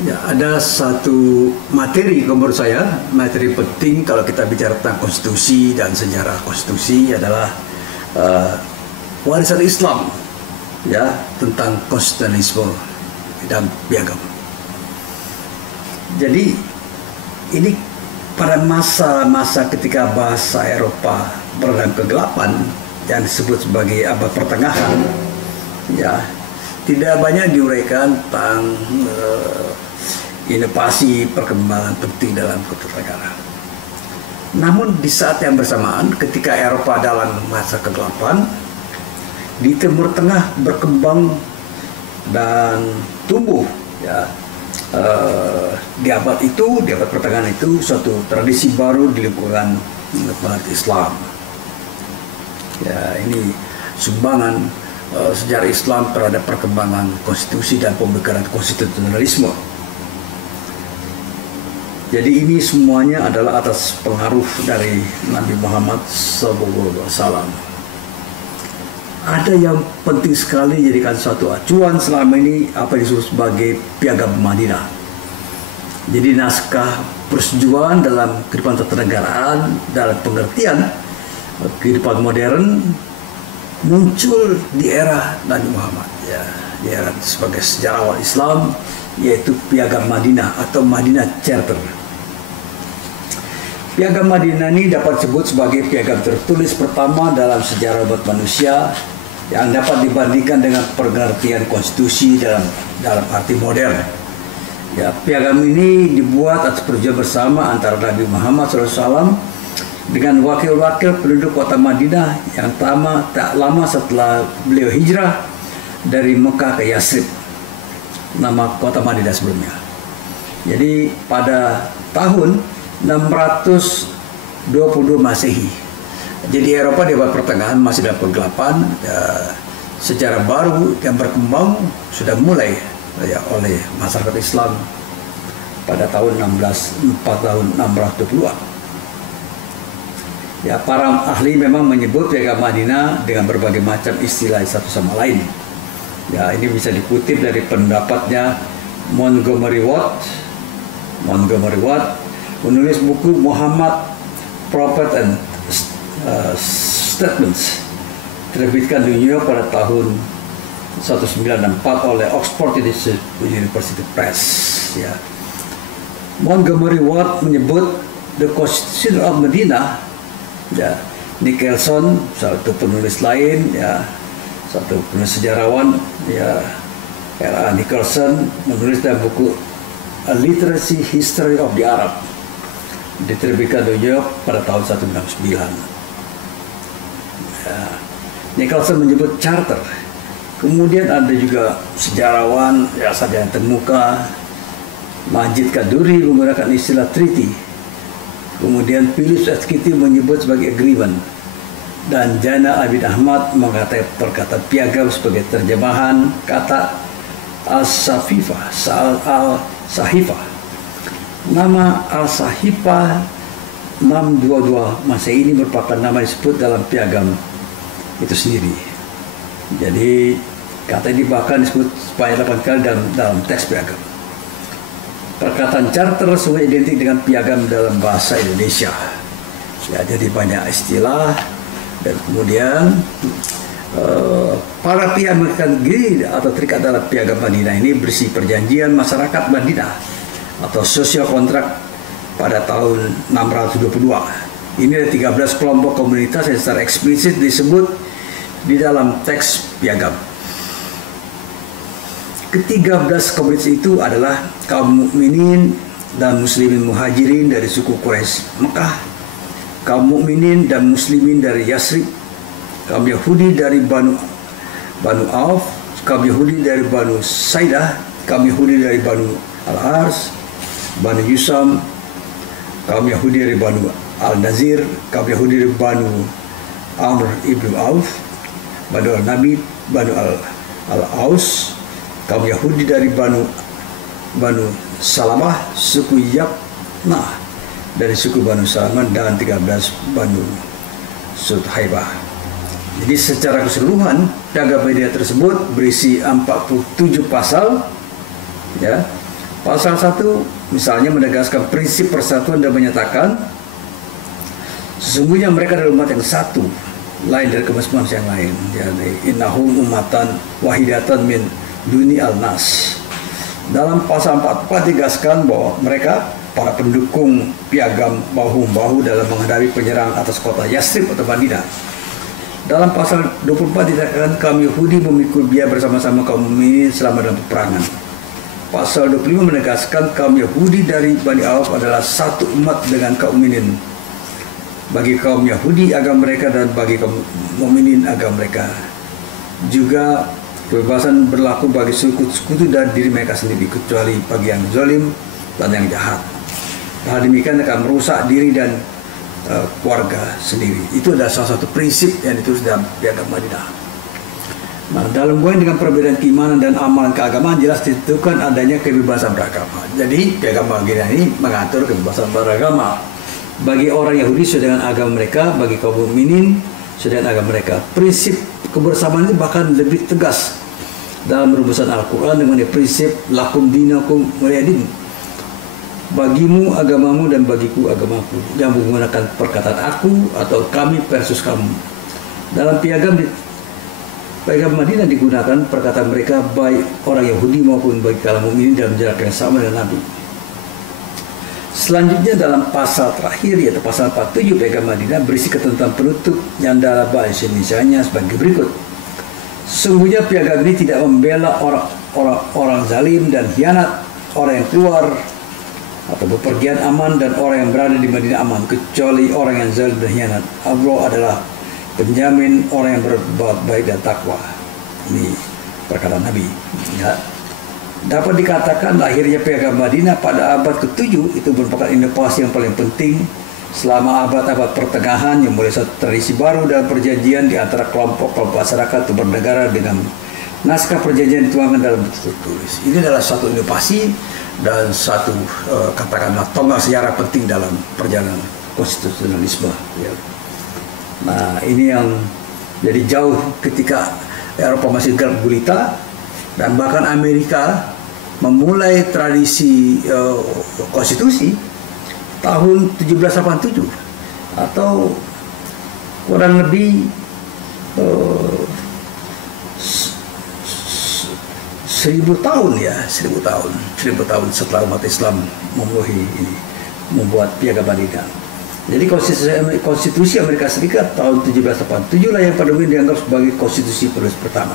Ya, ada satu materi menurut saya, materi penting kalau kita bicara tentang konstitusi dan sejarah konstitusi adalah warisan Islam, ya, tentang konstitusionalisme dan piagam. Jadi ini pada masa-masa ketika bahasa Eropa berada kegelapan yang disebut sebagai abad pertengahan, ya, tidak banyak diuraikan tentang inovasi perkembangan penting dalam kultur negara. Namun di saat yang bersamaan ketika Eropa dalam masa kegelapan, di Timur Tengah berkembang dan tumbuh, ya, di abad pertengahan itu suatu tradisi baru di lingkungan umat Islam. Ya, ini sumbangan sejarah Islam terhadap perkembangan konstitusi dan pemekaran konstitusionalisme. Jadi ini semuanya adalah atas pengaruh dari Nabi Muhammad SAW. Ada yang penting sekali jadikan suatu acuan selama ini apa yang disebut sebagai Piagam Madinah. Jadi naskah persetujuan dalam kehidupan ketatanegaraan dalam pengertian kehidupan modern muncul di era Nabi Muhammad, ya, di era sebagai sejarawan Islam, yaitu Piagam Madinah atau Madinah Charter. Piagam Madinah ini dapat disebut sebagai piagam tertulis pertama dalam sejarah umat manusia yang dapat dibandingkan dengan pengertian konstitusi dalam arti modern. Ya, piagam ini dibuat atas perjanjian bersama antara Nabi Muhammad SAW dengan wakil-wakil penduduk kota Madinah yang tak lama setelah beliau hijrah dari Mekah ke Yathrib, nama kota Madinah sebelumnya. Jadi pada tahun 622 Masehi. Jadi Eropa di abad pertengahan masih dalam kegelapan. Sejarah baru yang berkembang sudah mulai, ya, oleh masyarakat Islam pada tahun 620-an. Ya, para ahli memang menyebut Piagam Madinah dengan berbagai macam istilah satu sama lain. Ya, ini bisa dikutip dari pendapatnya Montgomery Watt menulis buku Muhammad Prophet and Statements, terbitkan di New York pada tahun 1964 oleh Oxford University Press. Ya. Montgomery Watt menyebut The Constitution of Medina, ya, Nicholson, satu penulis lain, ya, satu penulis sejarawan, ya, R.A. Nicholson menulis dalam buku A Literary History of the Arab, diterbitkan di New York pada tahun 1969. Ya. Nicholson menyebut charter. Kemudian ada juga sejarawan, ya, sarjana termuka Majid Kaduri menggunakan istilah treaty. Kemudian Phillips Executive menyebut sebagai agreement, dan Jana Abid Ahmad mengatakan perkataan piagam sebagai terjemahan kata Al-Sahifah. Nama Al-Sahifah 622 Masehi ini merupakan nama disebut dalam piagam itu sendiri. Jadi kata ini bahkan disebut sebanyak 8 kali dalam teks piagam. Perkataan charter semua identik dengan piagam dalam bahasa Indonesia. Ya, jadi banyak istilah, dan kemudian para pihak mengatakan grid atau terikat dalam Piagam Madinah ini berisi perjanjian masyarakat Madinah atau social contract pada tahun 622. Ini ada 13 kelompok komunitas yang secara eksplisit disebut di dalam teks piagam. Ke-13 komunitas itu adalah kaum mukminin dan muslimin muhajirin dari suku Quraisy Mekah, kaum mukminin dan muslimin dari Yathrib, kaum Yahudi dari Banu Auf, kaum Yahudi dari Banu Saidah, kaum Yahudi dari Banu Al-Ars, Banu Yusam, kaum Yahudi dari Banu Al-Nazir, kaum Yahudi dari Banu Amr ibn Auf, Banu Al-Nabid, Banu Al-Aus, kaum Yahudi dari Banu Salamah, suku Yabnah dari suku Banu Salamah, dan 13 Banu Sudhaibah. Jadi secara keseluruhan Piagam Madinah tersebut berisi 47 pasal, ya, Pasal 1 misalnya menegaskan prinsip persatuan dan menyatakan sesungguhnya mereka adalah umat yang satu, lain dari manusia yang lain. Jadi innahum ummatan wahidatan min duni al-nas. Dalam pasal 44 ditegaskan bahwa mereka para pendukung piagam bahu-bahu dalam menghadapi penyerang atas kota Yasrib atau Madinah. Dalam pasal 24 dikatakan kaum Yahudi memikul biaya bersama-sama kaum mukminin selama dalam peperangan. Pasal 25 menegaskan kaum Yahudi dari Bani Auf adalah satu umat dengan kaum mukminin. Bagi kaum Yahudi agama mereka dan bagi kaum mukminin agama mereka. Juga kebebasan berlaku bagi sekutu dan diri mereka sendiri kecuali bagi yang zalim dan yang jahat. Hal demikian akan merusak diri dan keluarga sendiri. Itu adalah salah satu prinsip yang ditulis dalam Piagam Madinah. Nah, dalam hubungan dengan perbedaan keimanan dan amalan keagamaan jelas ditentukan adanya kebebasan beragama. Jadi Piagam Madinah ini mengatur kebebasan beragama bagi orang Yahudi sesuai dengan agama mereka, bagi kaum mukminin sesuai dengan agama mereka. Prinsip kebersamaan itu bahkan lebih tegas dalam rumusan Al-Quran dengan prinsip lakum dinakum waliyadin. Bagimu agamamu dan bagiku agamaku, yang menggunakan perkataan aku atau kami versus kamu. Dalam piagam Madinah digunakan perkataan mereka baik orang Yahudi maupun bagi kalangan mukminin dalam jarak yang sama dengan Nabi. Selanjutnya dalam pasal terakhir yaitu pasal 47 Piagam Madinah berisi ketentuan penutup yang dalam bahasa Indonesianya sebagai berikut. Sungguhnya piagam ini tidak membela orang zalim dan hianat, orang yang keluar atau bepergian aman dan orang yang berada di Madinah aman kecuali orang yang zalim dan hianat. Allah adalah penjamin orang yang berbuat baik dan takwa. Ini perkataan Nabi. Ya. Dapat dikatakan lahirnya Piagam Madinah pada abad ke-7 itu merupakan inovasi yang paling penting selama abad-abad pertengahan yang mulai satu tradisi baru dan perjanjian di antara kelompok-kelompok masyarakat atau bernegara dengan naskah perjanjian dituangkan dalam bentuk tertulis. Ini adalah satu inovasi dan satu katakanlah tonggak sejarah penting dalam perjalanan konstitusionalisme. Ya. Nah, ini yang jadi jauh ketika Eropa masih gelap gulita dan bahkan Amerika memulai tradisi konstitusi tahun 1787 atau kurang lebih 1000 tahun ya, 1000 tahun setelah umat Islam membuat Piagam Madinah. Jadi konstitusi Amerika Serikat tahun 1787 lah yang pada umumnya dianggap sebagai konstitusi penulis pertama.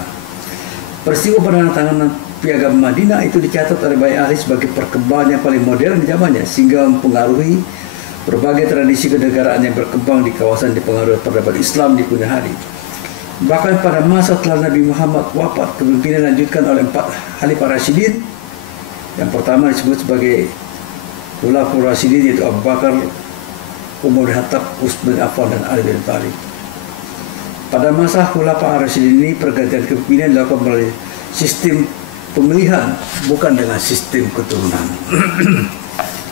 Peristiwa penandatanganan Piagam Madinah itu dicatat oleh banyak ahli sebagai perkembangan yang paling modern di zamannya sehingga mempengaruhi berbagai tradisi kenegaraan yang berkembang di kawasan dipengaruhi peradaban Islam di kemudian hari. Bahkan pada masa setelah Nabi Muhammad wafat, kepemimpinan dilanjutkan oleh 4 Khalifah Rasyidin. Yang pertama disebut sebagai Khulafaur Rasyidin yaitu Abu Bakar, Umar bin Khattab, Utsman bin Affan dan Ali bin Thalib. Pada masa Khulafaur Rasyidin ini pergantian kepemimpinan dilakukan melalui sistem pemilihan bukan dengan sistem keturunan.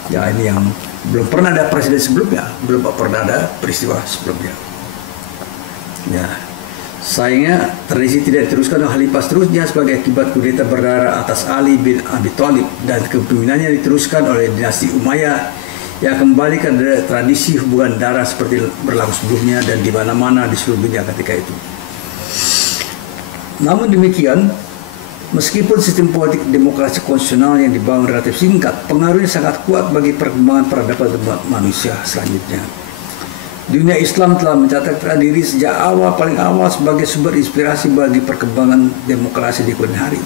Ya, ini yang belum pernah ada presiden sebelumnya, belum pernah ada peristiwa sebelumnya. Ya. Sayangnya tradisi tidak diteruskan oleh khalifah seterusnya sebagai akibat kudeta berdarah atas Ali bin Abi Thalib dan kepemimpinannya diteruskan oleh dinasti Umayyah yang kembali ke tradisi hubungan darah seperti berlaku sebelumnya dan di mana-mana di seluruh dunia ketika itu. Namun demikian, meskipun sistem politik demokrasi konstitusional yang dibangun relatif singkat, pengaruhnya sangat kuat bagi perkembangan peradaban manusia selanjutnya. Dunia Islam telah mencatatkan diri sejak paling awal sebagai sumber inspirasi bagi perkembangan demokrasi di kemudian hari.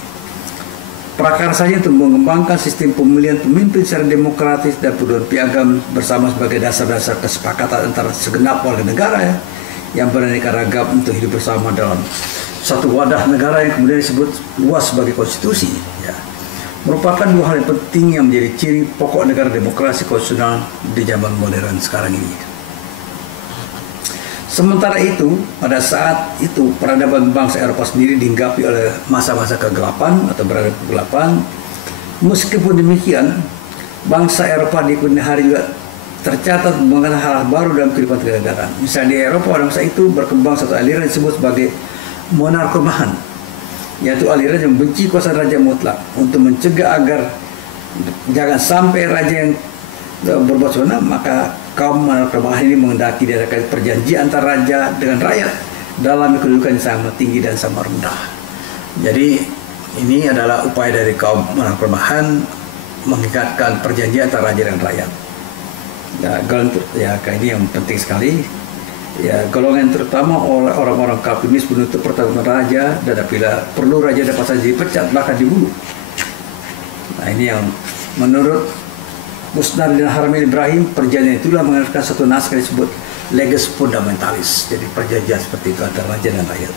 Prakarsanya untuk mengembangkan sistem pemilihan pemimpin secara demokratis dan pedoman piagam bersama sebagai dasar-dasar kesepakatan antara segenap warga negara yang beraneka ragam untuk hidup bersama dalam satu wadah negara yang kemudian disebut luas sebagai konstitusi. Ya. Merupakan dua hal yang penting yang menjadi ciri pokok negara demokrasi konstitusional di zaman modern sekarang ini. Sementara itu, pada saat itu peradaban bangsa Eropa sendiri dihinggapi oleh masa-masa kegelapan atau berada di kegelapan. Meskipun demikian, bangsa Eropa di kemudian hari juga tercatat menggunakan hal baru dalam kehidupan kenegaraan. Misalnya di Eropa pada masa itu berkembang satu aliran disebut sebagai monarkomahan, yaitu aliran yang membenci kuasa raja mutlak untuk mencegah agar Jangan sampai raja yang berbuat sebenarnya, maka kaum Menara Perkembangan ini mengendaki diadakan perjanjian antara raja dengan rakyat dalam kedudukan yang sama tinggi dan sama rendah. Jadi ini adalah upaya dari kaum Menara Perkembangan mengikatkan perjanjian antara raja dan rakyat. Ini yang penting sekali. Ya, golongan terutama oleh orang-orang Kalvinis menuntut pertarungan raja, dan apabila perlu raja dapat saja dipecat bahkan dibunuh. Nah, ini yang menurut Musnad dan Haramain Ibrahim, perjanjian itulah mengadakan satu naskah disebut Leges Fundamentalis. Jadi perjanjian seperti itu antara raja dan rakyat.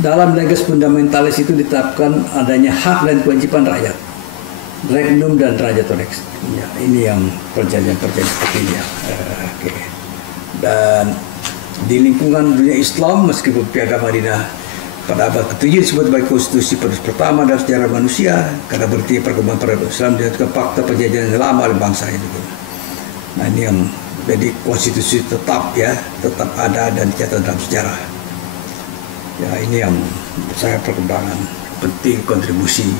Dalam Leges Fundamentalis itu ditetapkan adanya hak dan kewajiban rakyat, regnum dan raja tolex. Ya, ini yang perjanjian-perjanjian seperti ini. Dan di lingkungan dunia Islam, meskipun Piagam Madinah pada abad ke-7 disebut sebagai konstitusi pertama dalam sejarah manusia, karena berarti perkembangan peradaban Islam dengan fakta perjanjian yang lama oleh bangsa itu. Nah, ini yang jadi konstitusi tetap ada dan dicatat dalam sejarah. Ya, ini yang saya perkembangan penting kontribusi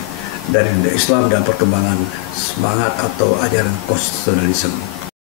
dari Islam dan perkembangan semangat atau ajaran konstitusionalisme.